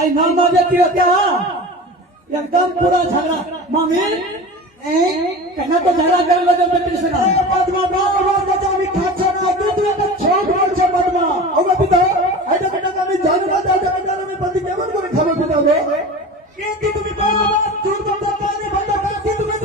आई मामा बेटी हो क्या एकदम पूरा झगड़ा मामी कहना तो झगड़ा कर लो जब बेटी से बदमा बाबा का जावी खाचा ना दूसरे का छोड़ बोल से बदमा अब पिता ऐसा बेटा का मैं जान ना जाता बेटा ने पति केवल को खबर पिता हो कि तुम्हें बाबा झूठ बोलता पानी भरता करती तुम्हें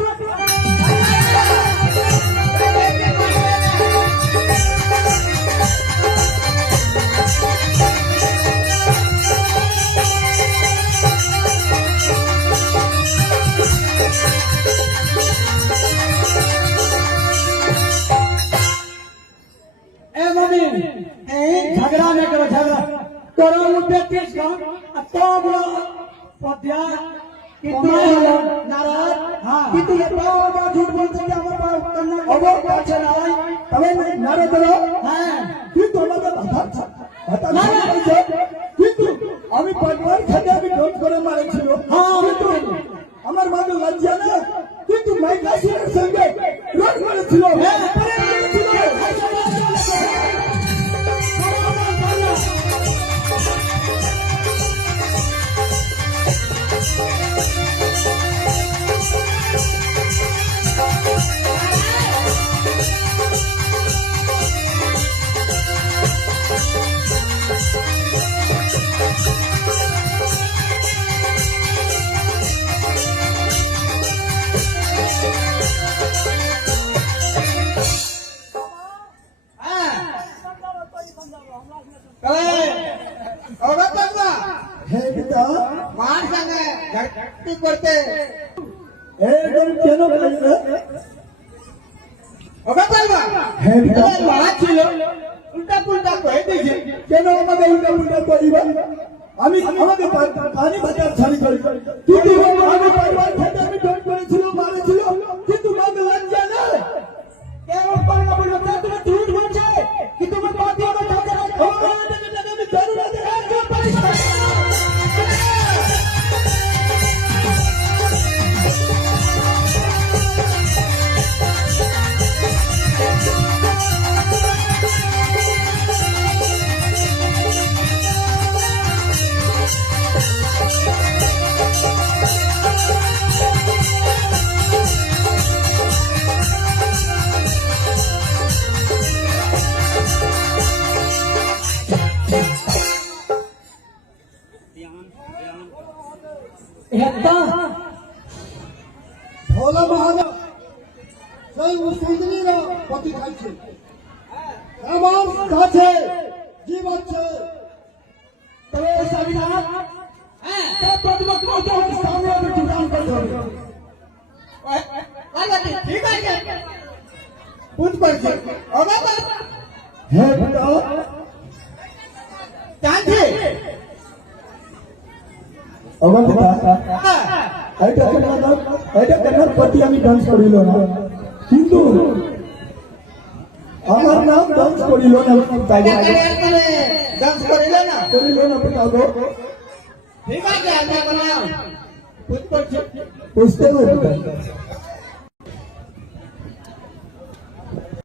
झगड़ा नहीं करो झगड़ा तोरा बेटी तो बोला पद्या कितना नाराज हां कि तू ये बाबा झूठ बोलते क्या हमारा करना अब अच्छा ना तबे नारे करो हां कि तो लगा बता ना कि तू আমি পরিবার খাতে আমি ডোট করে মারেছিল হ্যাঁ কিন্তু আমার মা তো লজ্জা না কিন্তু মাইকাসের সঙ্গে রোড করেছিল করতে একদম কেন ছিল উল্টা পুল্টা করে দিয়েছে কেন আমাদের উল্টা পুল্টা করিবা আমি আমাদের পানি বাজার ছাড়ি করি কিন্তু আমি পরিবার থেকে আমি ডোট করেছিল মারেছিল কিন্তু মাকে লজ্জা না কেন করবো বলো তুমি ঝুট বলছে কি তোমার বাতি আমার সাথে আমি জানি না যে একজন পরিবার ভোলা মহারাজ সেই মুসলিমরা পতি খাইছে আমার কাছে জীব আছে তবে সাবিনা হ্যাঁ প্রতিমা কোথা হতে সামনে আমি দোকান করতে হবে ঠিক আছে বুঝ পারছি ওগা হ্যাঁ বেটা জানছে ওগা বেটা এটা কেন প্রতি আমি ডান্স করিল না কিন্তু আমার নাম ডান্স করিল না ডান্স করিল না বেটা গো ঠিক আছে আমি বললাম বুঝ পারছি বুঝতে হবে